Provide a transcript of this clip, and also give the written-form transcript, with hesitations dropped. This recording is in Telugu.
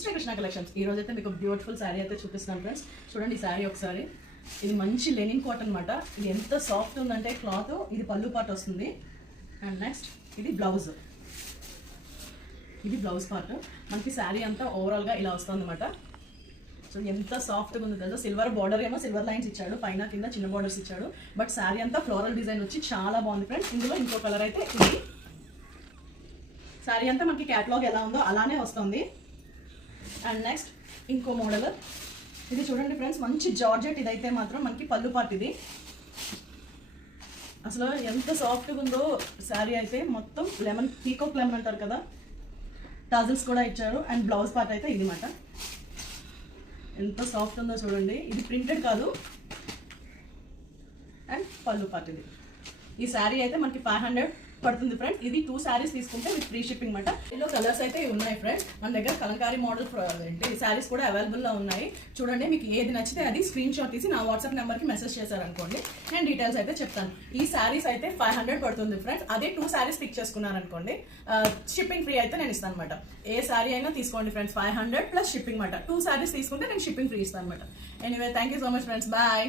శ్రీకృష్ణ కలెక్షన్స్. ఈ రోజు అయితే మీకు బ్యూటిఫుల్ శారీ అయితే చూపిస్తున్నాను ఫ్రెండ్స్. చూడండి ఈ శారీ ఒకసారి. ఇది మంచి లెనిన్ కాటన్ అనమాట. ఇది ఎంత సాఫ్ట్ ఉందంటే క్లాత్. ఇది పళ్ళు పార్ట్ వస్తుంది. అండ్ నెక్స్ట్ ఇది బ్లౌజ్. ఇది బ్లౌజ్ పార్ట్. మనకి శారీ అంతా ఓవరాల్గా ఇలా వస్తుంది అనమాట. సో ఎంత సాఫ్ట్గా ఉంది తెలుసు. సిల్వర్ బార్డర్ ఏమో సిల్వర్ లైన్స్ ఇచ్చాడు, పైన కింద చిన్న బార్డర్స్ ఇచ్చాడు. బట్ శారీ అంతా ఫ్లోరల్ డిజైన్ వచ్చి చాలా బాగుంది ఫ్రెండ్స్. ఇందులో ఇంకో కలర్ అయితే ఇది. శారీ అంతా మనకి క్యాటలాగ్ ఎలా ఉందో అలానే వస్తుంది. అండ్ నెక్స్ట్ ఇంకో మోడల్. ఇది చూడండి ఫ్రెండ్స్, మంచి జార్జెట్. ఇదైతే మాత్రం మనకి పళ్ళు పార్ట్. ఇది అసలు ఎంత సాఫ్ట్గా ఉందో శారీ అయితే. మొత్తం లెమన్, పీకాక్ లెమన్ అంటారు కదా, టాజిల్స్ కూడా ఇచ్చారు. అండ్ బ్లౌజ్ పార్ట్ అయితే ఇది మాట. ఎంత సాఫ్ట్ ఉందో చూడండి. ఇది ప్రింటెడ్ కాదు. అండ్ పళ్ళు పార్ట్ ఇది. ఈ శారీ అయితే మనకి 500 పడుతుంది ఫ్రెండ్స్. ఇది 2 శారీస్ తీసుకుంటే విత్ ఫ్రీ షిప్పింగ్ మాట. ఇందులో కలర్స్ అయితే ఉన్నాయి ఫ్రెండ్స్. మన దగ్గర కలంకారీ మోడల్ శారీస్ కూడా అవైలబుల్లో ఉన్నాయి. చూడండి, మీకు ఏది నచ్చితే అది స్క్రీన్ షాట్ తీసి నా వాట్సాప్ నెంబర్కి మెసేజ్ చేశారనుకోండి, నేను డీటెయిల్స్ అయితే చెప్తాను. ఈ శారీస్ అయితే 500 పడుతుంది ఫ్రెండ్స్. అదే 2 శారీస్ పిక్ చేసుకున్నారనుకోండి, షిప్పింగ్ ఫ్రీ అయితే నేను ఇస్తాను అనమాట. ఏ శారీ అయినా తీసుకోండి ఫ్రెండ్స్, 500 ప్లస్ షిప్పింగ్ మాట. 2 శారీస్ తీసుకుంటే నేను షిప్పింగ్ ఫ్రీ ఇస్తాను అనమాట. Anyway, thank you so much friends. Bye.